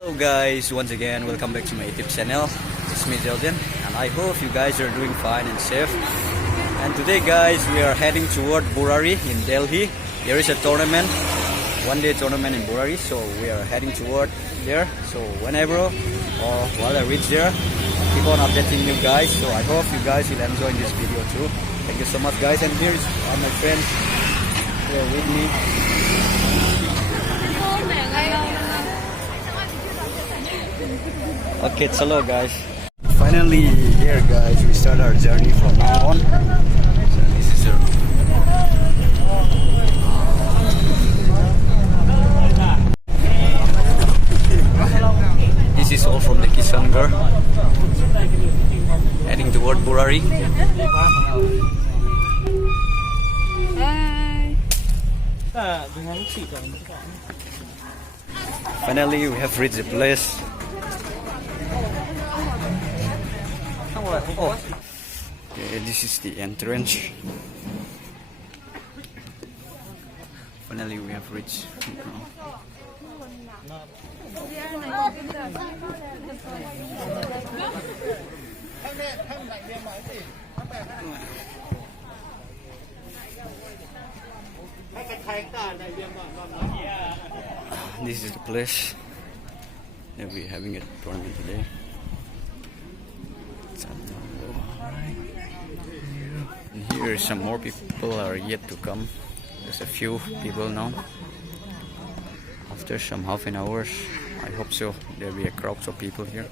Hello guys, once again welcome back to my YouTube channel. It's me Zelden and I hope you guys are doing fine and safe. And today guys we are heading toward Burrari in Delhi. There is a tournament, one-day tournament in Burrari, so we are heading toward there. So whenever or while I reach there, I'll keep on updating you guys. So I hope you guys will enjoy this video too. Thank you so much guys, and here is my friends here with me. Okay, hello guys. Finally here guys, we start our journey from now on. So this is all from the Kishangarh, heading toward Burrari. Finally we have reached the place. Oh. Okay, this is the entrance. Finally we have reached. This is the place that we're having a tournament today. And here some more people are yet to come. There's a few people now. After some half an hour, I hope so, there'll be a crowd of people here.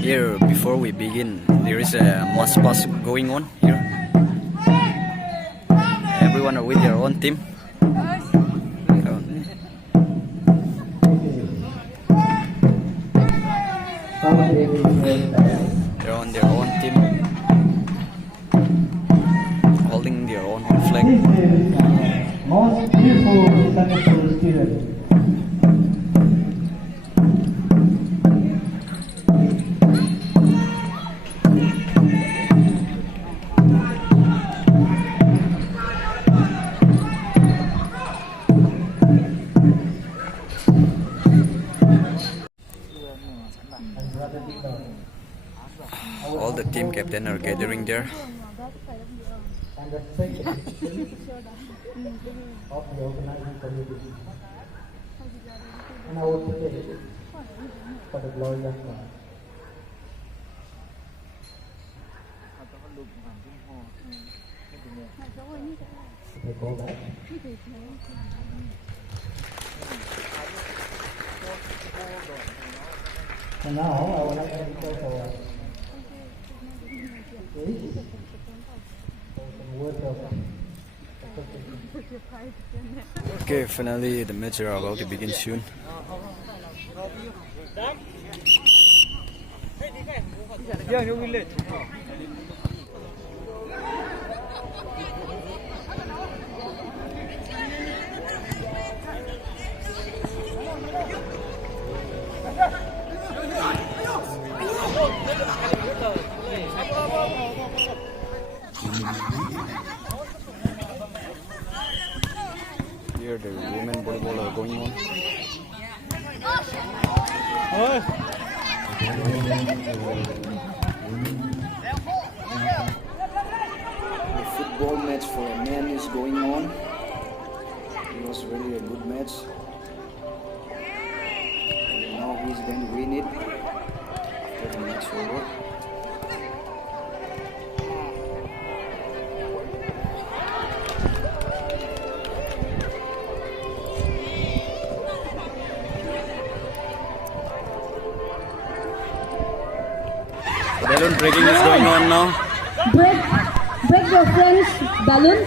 Here, before we begin, there is a mass pass going on here. Everyone are with their own team. They're on their own team, holding their own flag. Most beautiful secondary student. All the team captains are gathering there. And respect the decision of the organizing committee. And I will take it for the glory of God. Okay, go back. And now I would like to go for Okay, finally the match are about to begin soon. Here the women volleyball are going on. The football match for a man is going on. It was really a good match. And now he's going to win it after the match over. Balloon breaking is going on now. Break your friend's balloon.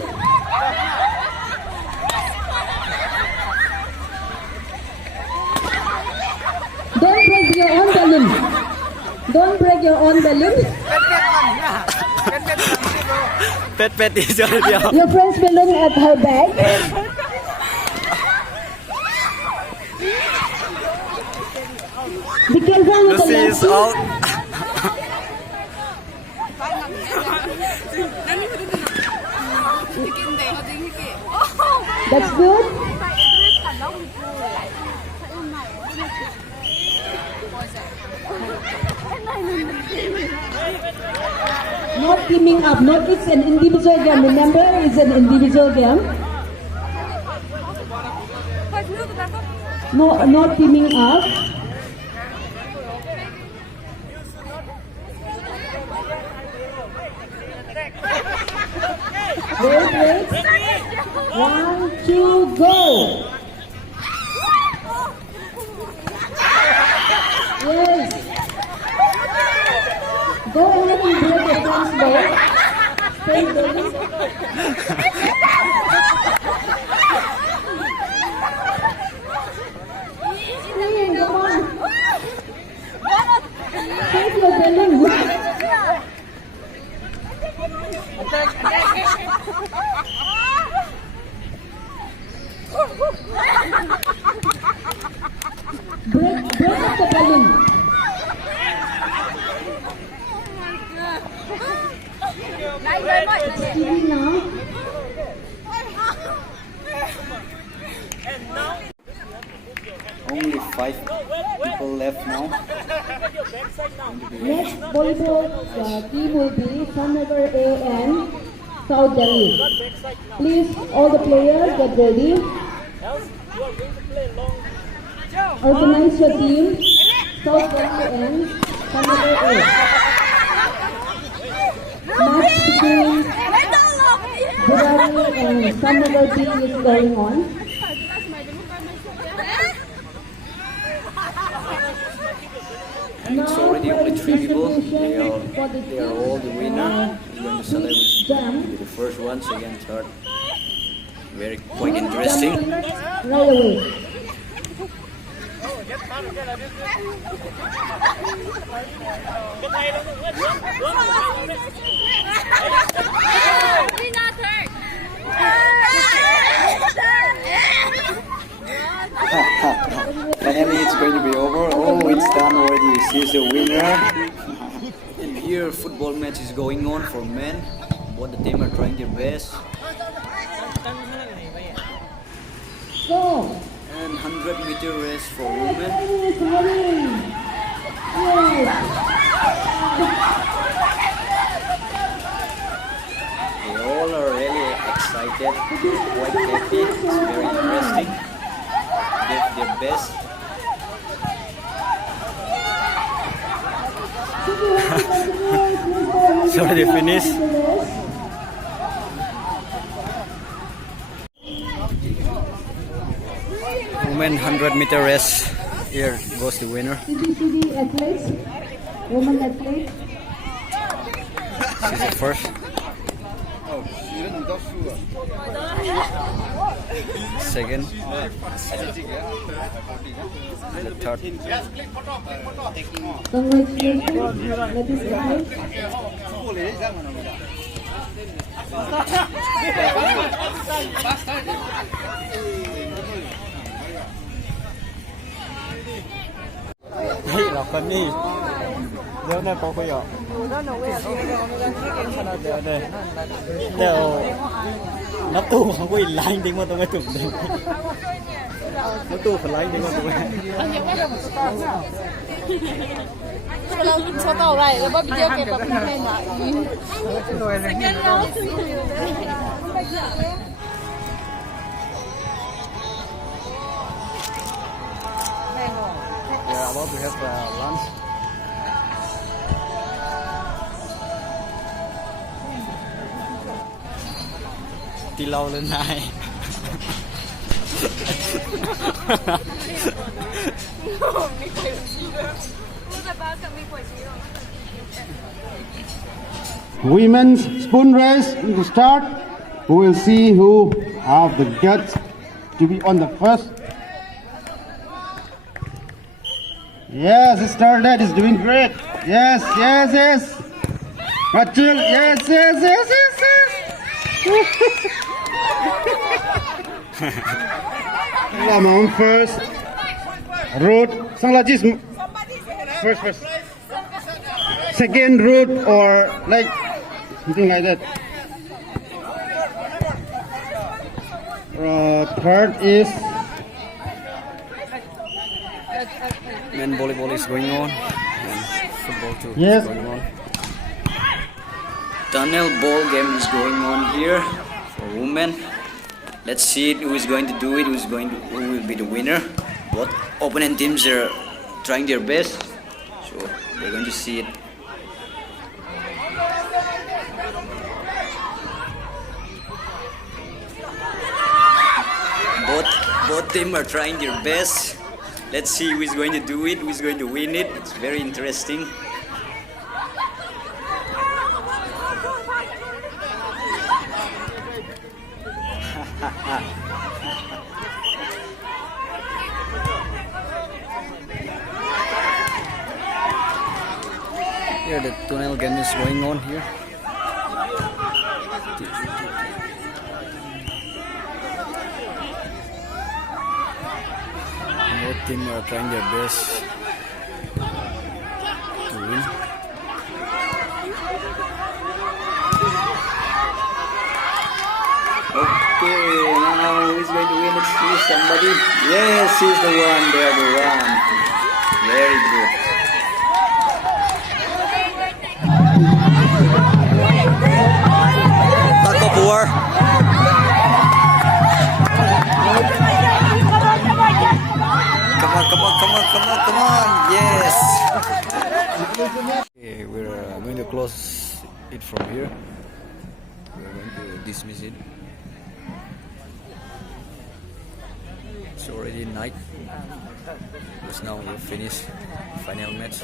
Don't break your own balloon. Don't break your own balloon. Pet is already out. Your friend's balloon at her bag. Be careful with the Lucy is left. out. That's good. Not teaming up. Not it's an individual game. Remember, it's an individual game. No, not teaming up. Wait. 1, 2, go. Yes. Go ahead and break the fence ball. Stay there. Hey, come on. Take your balloon. Break up the balloon. Steady now. Only 5 people left now. Next volleyball team will be Sanagar A and South Delhi. Please, all the players get ready. Organize your team. South Delhi and Sanagar A. Match between Burrari and Sanagar team is going on. And it's already only 3 people. They are all the winner. We're going to celebrate with the first one, second, third. Quite interesting. Right away. Finally, it's going to be over. Oh, it's done already. She's the winner. And here, football match is going on for men. Both the team are trying their best. Go. And 100-meter race for women. They all are really excited, quite happy. It's very interesting. Give their best. So they finish. Women 100-meter race. Here goes the winner. CBCB athletes, women athletes. She's the first. Second. The third. Congratulations, ladies athletes. Hey, là con đi. Giờ này có cái gì? Giờ này. Giờ nó tu không có gì lại đi mà tôi mới tưởng đến. Nó tu phải lấy đi mà tôi.เราชอบอะไรแล้วว่าวิดีโอเกมแบบนี้หน่อย We are about to have lunch. Đi lâu lên này. Women's spoon race will start. We will see who have the guts to be on the first. Yes, it started. It's doing great. Yes. Rachel, yes. Lamon first. Ruth, Sanglajis first. Second Ruth or like something like that. third is Men volleyball is going on and football too Yes. is going on. Tunnel ball game is going on here for women. Let's see who is going to do it, who will be the winner. Both opponent teams are trying their best, so we're going to see it. Both teams are trying their best. Let's see who is going to do it, who is going to win it. It's very interesting. Here the tunnel game is going on here. Both teams are trying their best to win. Okay, now who's going to win? Let's see somebody. Yes, he's the one. They're the one. Very good. Taco Puar. Come on. Yes. Okay, we're going to close it from here. We're going to dismiss it. It's already night. Just now we'll finish final match.